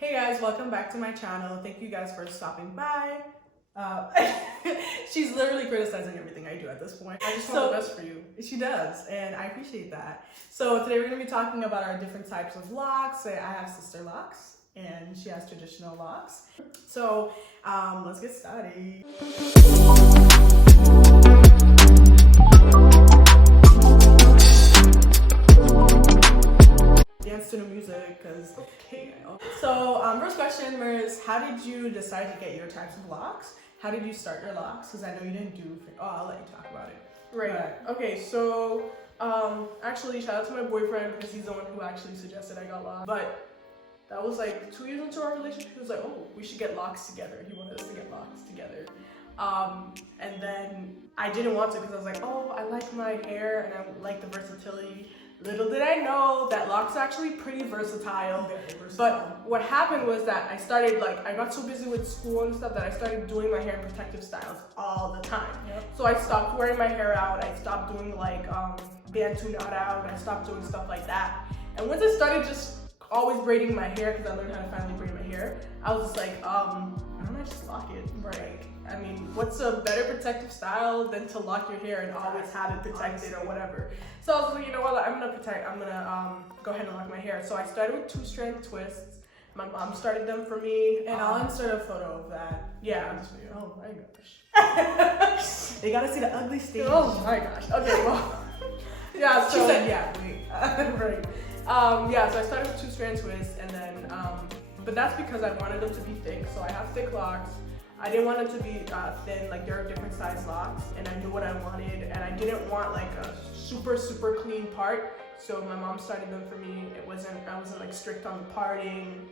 Hey guys, welcome back to my channel. Thank you guys for stopping by. She's literally criticizing everything I do at this point. I just want the best for you. She does, and I appreciate that. So today we're going to be talking about our different types of locks. I have Sisterlocks, and she has traditional locks. So let's get started. Dance to the music, because okay. So first question is, how did you decide to get your types of locks? How did you start your locks? Because I know you didn't do. I'll let you talk about it. Right. Okay. So actually, shout out to my boyfriend because he's the one who actually suggested I got locks. But that was like 2 years into our relationship. He was like, "Oh, we should get locks together." He wanted us to get locks together. And then I didn't want to because I was like, "Oh, I like my hair and I like the versatility." Little did I know that locks are actually pretty versatile. But what happened was that I got so busy with school and stuff that I started doing my hair in protective styles all the time. Yep. So I stopped wearing my hair out. I stopped doing bantu knot out. I stopped doing stuff like that. And once I started just always braiding my hair, because I learned how to finally braid my hair, I was just like, why don't I just lock it? Right. I mean, what's a better protective style than to lock your hair and always have it protected or whatever? So I was like, you know what, I'm gonna go ahead and lock my hair. So I started with 2-strand twists. My mom started them for me. And I'll insert a photo of that. Yeah. In this video. Oh my gosh. They gotta see the ugly stage. Oh my gosh. Okay, well. Yeah, so. She said, yeah, wait. Right. Yeah, so I started with 2-strand twists, and then, but that's because I wanted them to be thick. So I have thick locks. I didn't want them to be thin, like there are different size locks, and I knew what I wanted, and I didn't want like a super clean part. So my mom started them for me. I wasn't like strict on the parting,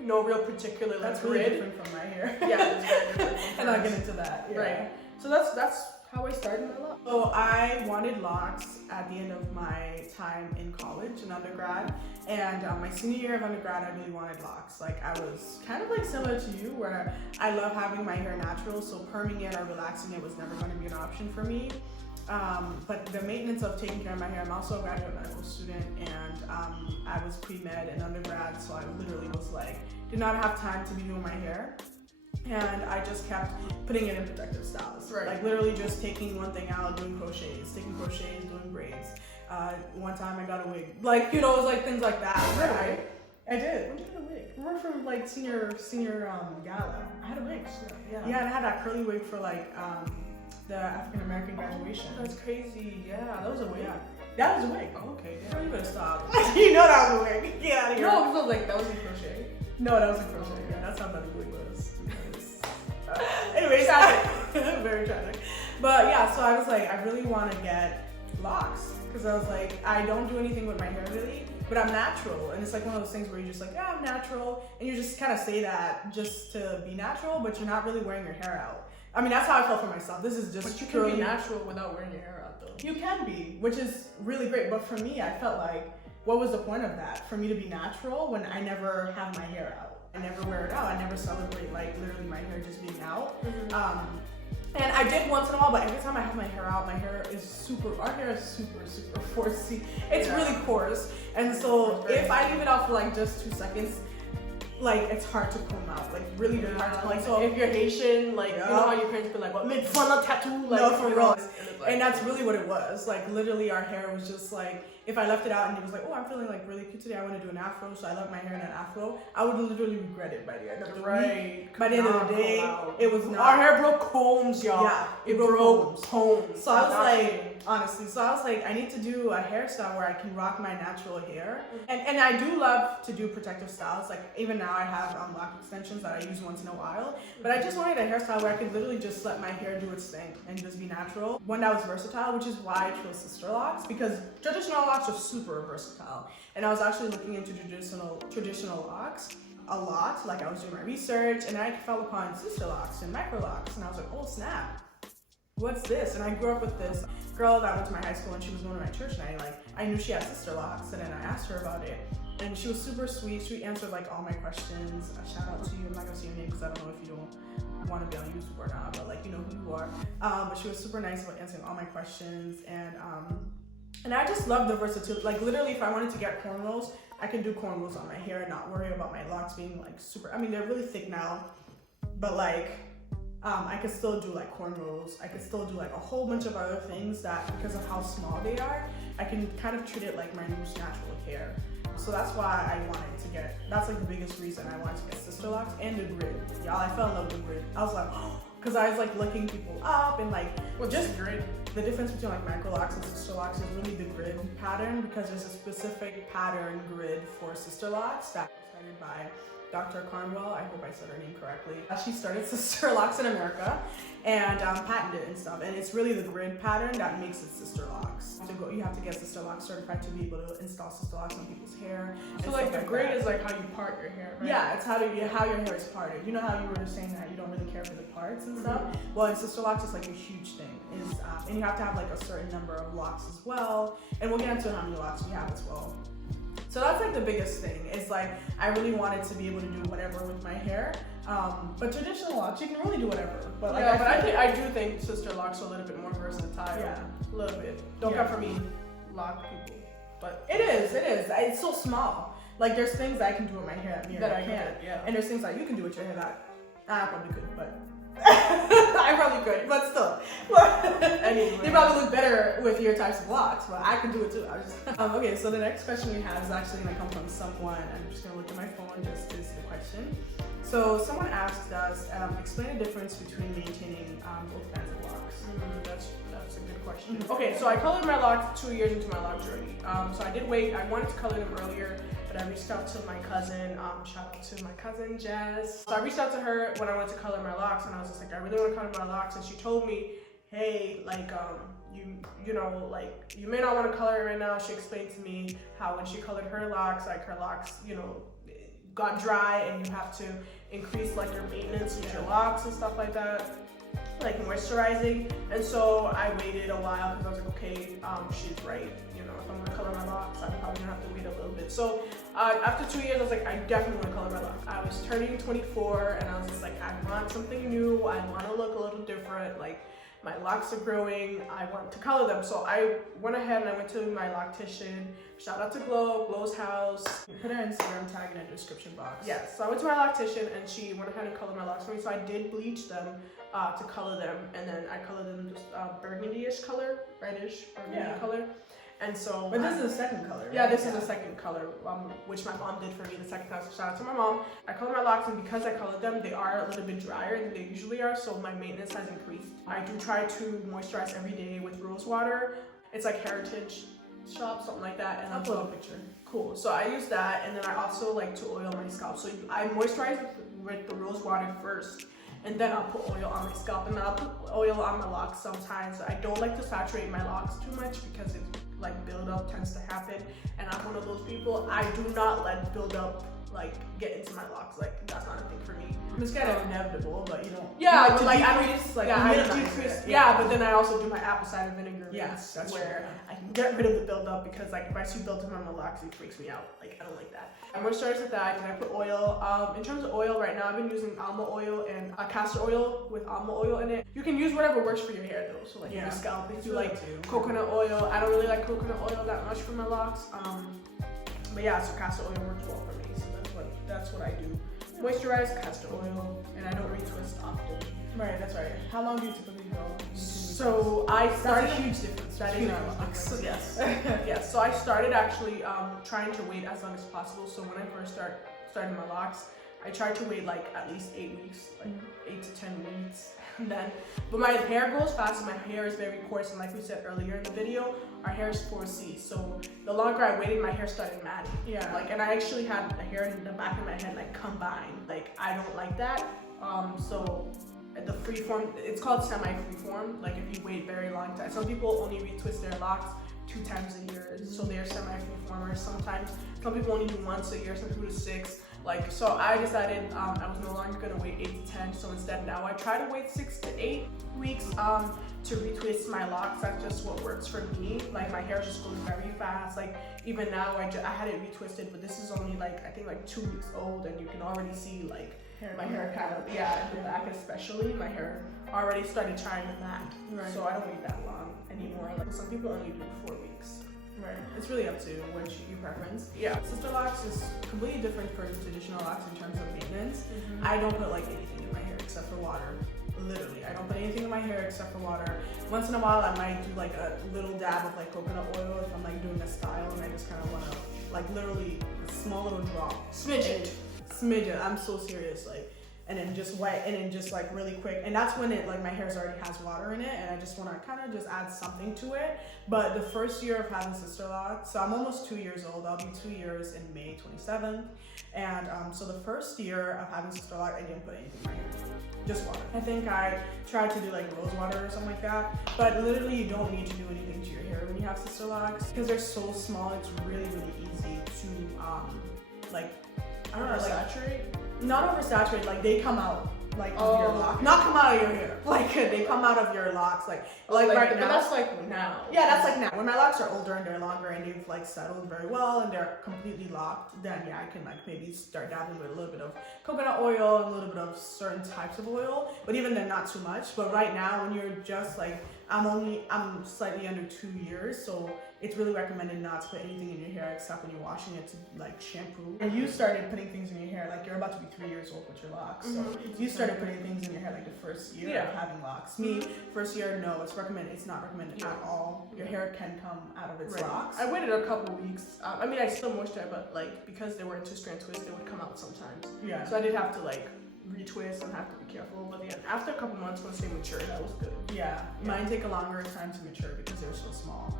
no real particular like That's really grid. different from my hair. Yeah, it's very different. And I'll get into that. Yeah. Right. So that's how I started my lock. So I wanted locks at the end of my time in college and undergrad, and my senior year of undergrad I really wanted locks. Like I was kind of like similar to you, where I love having my hair natural, so perming it or relaxing it was never going to be an option for me. But the maintenance of taking care of my hair, I'm also a graduate medical student, and I was pre-med in undergrad, so I literally was like, did not have time to be doing my hair. And I just kept putting it in protective styles. Right. Like literally just taking one thing out, doing crochets, doing braids. One time I got a wig. Like, you know, it was like things like that. Right. I did. When did you get a wig? We were from like senior gala. I had a wig. Yeah, and I had that curly wig for like the African American graduation. That's crazy. Yeah, that was a wig. Yeah. That was a wig. Oh, okay. Oh, you better stop. You know that was a wig. Get out of here. No, because I was like, that was in crochet. No, that was a crochet. Yeah, that's how that wig was. Anyways, very tragic. But yeah, so I was like, I really want to get locks because I was like, I don't do anything with my hair really, but I'm natural, and it's like one of those things where you're just like, yeah, I'm natural, and you just kind of say that just to be natural, but you're not really wearing your hair out. I mean, that's how I felt for myself. This is just But you can be natural without wearing your hair out, though. You can be, which is really great. But for me, I felt like, what was the point of that? For me to be natural when I never have my hair out. I never wear it out. I never celebrate like literally my hair just being out. Mm-hmm. And I did once in a while, but every time I have my hair out, my hair is our hair is super 4C. It's really coarse. And so if I leave it out for like just 2 seconds, like it's hard to comb out, like really hard to comb. Like, so if you're Haitian, like you know how your parents be like, what, mid fun tattoo? Like, no, for real. Like, and that's really what it was. Like literally our hair was just like, if I left it out and it was like, oh, I'm feeling like really cute today, I want to do an afro, so I left my hair in an afro, I would literally regret it by the end of the week. By the end of the day, it was not. Our hair broke combs, y'all. Yeah, it broke combs. So I was like, honestly, I need to do a hairstyle where I can rock my natural hair. And I do love to do protective styles. Like even now I have lock extensions that I use once in a while. But I just wanted a hairstyle where I could literally just let my hair do its thing and just be natural. One that was versatile, which is why I chose Sisterlocks, because traditional locks are super versatile. And I was actually looking into traditional locks a lot. Like I was doing my research and I fell upon Sisterlocks and micro locks, and I was like, oh snap, what's this? And I grew up with this girl that went to my high school, and she was going to my church, and I knew she had Sisterlocks, and then I asked her about it, and she was super sweet. She answered like all my questions. A shout out to you. I'm not gonna say your name because I don't know if you don't want to be on YouTube or not, but like you know who you are. But she was super nice about answering all my questions, and I just love the versatility. Like literally, if I wanted to get cornrows, I can do cornrows on my hair and not worry about my locks being like super, I mean, they're really thick now, but like, I could still do like cornrows. I could still do like a whole bunch of other things that, because of how small they are, I can kind of treat it like my new natural hair. So that's why I wanted to get, that's like the biggest reason I wanted to get Sisterlocks and the grid. Y'all, I fell in love with the grid. I was like, oh, because I was like looking people up and like, What's just the grid? the difference between like microlocks and Sisterlocks is really the grid pattern, because there's a specific pattern grid for Sisterlocks that was started by Dr. Carnwell. I hope I said her name correctly. She started Sisterlocks in America and patented it and stuff. And it's really the grid pattern that makes it Sisterlocks. You have to get Sisterlocks certified to be able to install Sisterlocks on people's hair. So like the grid is like how you part your hair, right? Yeah, it's how your hair is parted. You know how you were just saying that you don't really care for the parts and stuff? Well, in Sisterlocks, it's like a huge thing. And you have to have like a certain number of locks as well. And we'll get into how many locks we have as well. So that's like the biggest thing. It's like, I really wanted to be able to do whatever with my hair. But traditional locks, you can really do whatever. But like, I do think Sisterlocks are a little bit more versatile. Yeah. A little bit. Don't come for me, lock people. But it is. It's so small. Like there's things I can do with my hair that I can't. Yeah. And there's things that you can do with your hair that I probably could, but I probably could, but still. Anyway. You probably look better with your types of locks, but I can do it too. Okay, so the next question we have is actually gonna come from someone. I'm just gonna look at my phone, just is the question. So someone asked us, explain the difference between maintaining both kinds of locks. That's a good question. Okay, so I colored my locks 2 years into my lock journey. So I did wait. I wanted to color them earlier, but I reached out to my cousin. Shout out to my cousin Jess. So I reached out to her when I wanted to color my locks, and I was just like, I really want to color my locks. And she told me, hey, like you know, like you may not want to color it right now. She explained to me how when she colored her locks, like her locks, you know, got dry, and you have to increase like your maintenance with your locks and stuff like that, like moisturizing. And so I waited a while because I was like, okay, she's right. You know, if I'm gonna color my locks, I'm probably gonna have to wait a little bit. So after 2 years, I was like, I definitely want to color my locks. I was turning 24, and I was just like, I want something new. I want to look a little different. Like my locks are growing. I want to color them. So I went ahead and I went to my loctician. Shout out to Glow's house. Put her Instagram tag in the description box. Yes, so I went to my loctician and she went ahead and colored my locks for me. So I did bleach them to color them, and then I colored them just burgundy-ish color, reddish burgundy color. And so, but this is the second color, right? Yeah, this is the second color, which my mom did for me the second time. So shout out to my mom. I colored my locks, and because I colored them, they are a little bit drier than they usually are. So my maintenance has increased. I do try to moisturize every day with rose water. It's like Heritage Shop, something like that. And I'll put a picture. Cool. So I use that, and then I also like to oil my scalp. So I moisturize with the rose water first, and then I'll put oil on my scalp, and then I'll put oil on my locks sometimes. I don't like to saturate my locks too much because it like buildup tends to happen, and I'm one of those people. I do not let buildup like get into my locks. Like that's not a thing for me. It's kind of inevitable, but you don't. Yeah, but like I decrease, like I minimize decrease. it. Yeah, but then I also do my apple cider vinegar. Yes, that's where true. I can get rid of the buildup, because like if I see buildup on my locks, it freaks me out. Like I don't like that. I moisturize with that, and I put oil. In terms of oil, right now I've been using almond oil and castor oil with almond oil in it. You can use whatever works for your hair though. So like your scalp, if you like coconut oil. I don't really like coconut oil that much for my locks. But yeah, so castor oil works well for me. So that's what I do. Moisturize, castor oil, and I don't retwist often. Right, that's right. How long do you typically go? So I started. That's a huge difference. That is a huge difference. Yes. Yes. So I started actually trying to wait as long as possible. So when I first started my locks, I tried to wait like at least 8 weeks, like 8 to 10 weeks. And then, but my hair grows fast, and my hair is very coarse. And like we said earlier in the video, our hair is 4C. So the longer I waited, my hair started matting. Yeah. Like, and I actually had the hair in the back of my head like combined. Like I don't like that. So the freeform, it's called semi-freeform. Like if you wait very long time, some people only retwist their locks 2 times a year, so they're semi-freeformers. Sometimes some people only do once a year, some people do 6. Like, so I decided I was no longer gonna wait 8 to 10. So instead now I try to wait 6 to 8 weeks to retwist my locks. That's just what works for me. Like my hair just goes very fast. Like even now I had it retwisted, but this is only like I think like 2 weeks old, and you can already see like my hair kind of, in the back especially, my hair already started trying to mat. Right. So I don't wait that long anymore. Like some people only do 4 weeks. Right. It's really up to which you preference. Yeah. Sisterlocks is completely different from traditional locks in terms of maintenance. I don't put like anything in my hair except for water. Literally, I don't put anything in my hair except for water. Once in a while, I might do like a little dab of like coconut oil if I'm like doing a style and I just kind of want to like literally a small little drop. Smidget. I'm so serious. Like, and then just wet and then just like really quick. And that's when it like my hair already has water in it and I just want to kind of just add something to it. But the first year of having Sisterlocks, so I'm almost 2 years old. I'll be 2 years in May 27th. And so the first year of having Sisterlocks, I didn't put anything in my hair. Just water. I think I tried to do like rose water or something like that, but literally you don't need to do anything to your hair when you have Sisterlocks because they're so small. It's really easy to like, I don't know, like Oversaturate? not oversaturate. Like they come out like of Oh, your locks, okay. not come out of your hair. Like they come out of your locks, like right now. But that's like now. Yeah, that's like now. When my locks are older and they're longer and they've like settled very well and they're completely locked, then yeah, I can like maybe start dabbling with a little bit of coconut oil and a little bit of certain types of oil. But even then, not too much. But right now, when you're just like, I'm slightly under 2 years, so it's really recommended not to put anything in your hair except when you're washing it to like shampoo. And you started putting things in your hair, like you're about to be 3 years old with your locks. So you started putting things in your hair like the first year of having locks. Me, first year, no, it's not recommended at all. Your hair can come out of its locks. I waited a couple weeks. I mean, I still moisturized, but like because they weren't 2-strand twists, they would come out sometimes. Yeah. So I did have to like retwist and have to be careful. But yeah, after a couple months, once they matured, that was good. Yeah, mine take a longer time to mature because they're so small.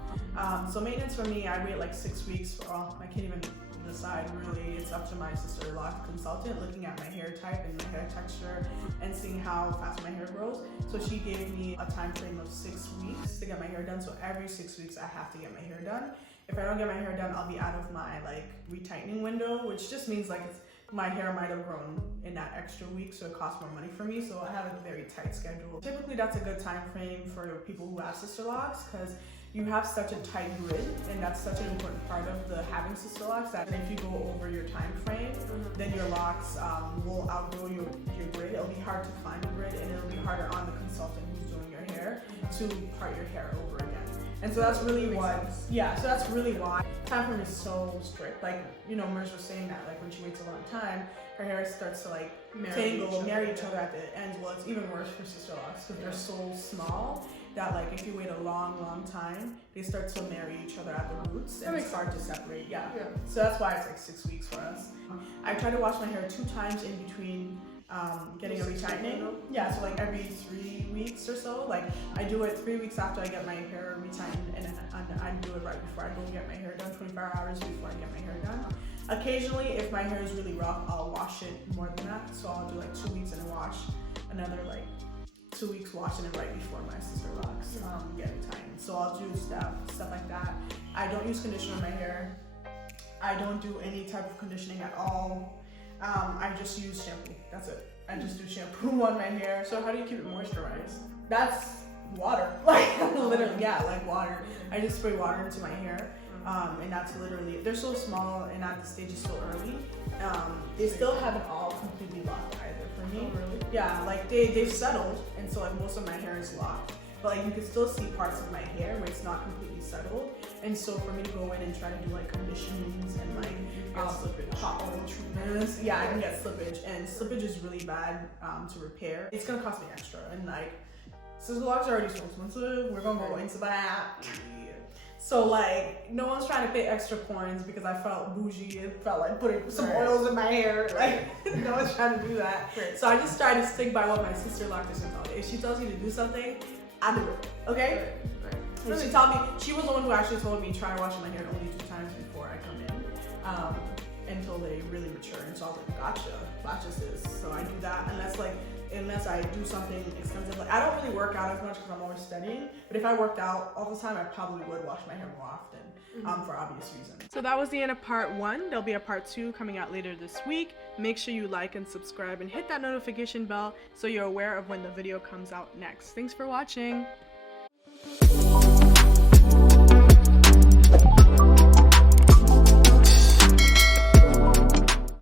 So maintenance for me, I wait like 6 weeks. I can't even decide really. It's up to my Sisterlocks consultant looking at my hair type and my hair texture and seeing how fast my hair grows. So she gave me a time frame of 6 weeks to get my hair done. So every 6 weeks I have to get my hair done. If I don't get my hair done, I'll be out of my like retightening window, which just means like my hair might have grown in that extra week, so it costs more money for me. So I have a very tight schedule. Typically, that's a good time frame for people who have Sisterlocks because you have such a tight grid, and that's such an important part of the having Sisterlocks that if you go over your time frame, then your locks will outgrow your grid. It'll be hard to find a grid, and it'll be harder on the consultant who's doing your hair to part your hair over again. And so that's really why time frame is so strict. Like, you know, Merz was saying that like when she waits a long tangle, her hair starts to like marry each other at the ends. Well, it's even worse for Sisterlocks because they're so small that like if you wait a long time, they start to marry each other at the roots and start to separate. Yeah. So that's why it's like 6 weeks for us. I try to wash my hair 2 times in between getting a retightening. Yeah, so like every 3 weeks or so. Like I do it 3 weeks after I get my hair retightened, and then I do it right before I go get my hair done, 24 hours before I get my hair done. Occasionally, if my hair is really rough, I'll wash it more than that. So I'll do like 2 weeks and a wash, another like 2 weeks washing it right before my Sisterlocks get retightened. So I'll do stuff like that. I don't use conditioner in my hair. I don't do any type of conditioning at all. I just use shampoo. That's it. I just do shampoo on my hair. So how do you keep it moisturized? That's water. Like literally, yeah, like water. I just spray water into my hair. And that's literally, they're so small and at the stage is so early. They still haven't all completely locked either for me. Oh, really? Yeah, like they've settled, and so like most of my hair is locked. But like you can still see parts of my hair where it's not completely settled. And so for me to go in and try to do like conditionings and like hot oil treatments, yeah, I can get slippage, and slippage is really bad to repair. It's gonna cost me extra, and like Sisterlocks are already so expensive. We're gonna go into that. So like no one's trying to pay extra coins because I felt bougie. It felt like putting some oils in my hair. Like no one's trying to do that. So I just try to stick by what my Sisterlocks is about. If she tells you to do something, I do it. Okay? And she told me, she was the one who actually told me try washing my hair only 2 times before I come in, until they really mature. And so I was like, gotcha sis. So I do that unless I do something extensive. Like I don't really work out as much because I'm always studying. But if I worked out all the time, I probably would wash my hair more often, for obvious reasons. So that was the end of part 1. There'll be a part 2 coming out later this week. Make sure you like and subscribe and hit that notification bell so you're aware of when the video comes out next. Thanks for watching.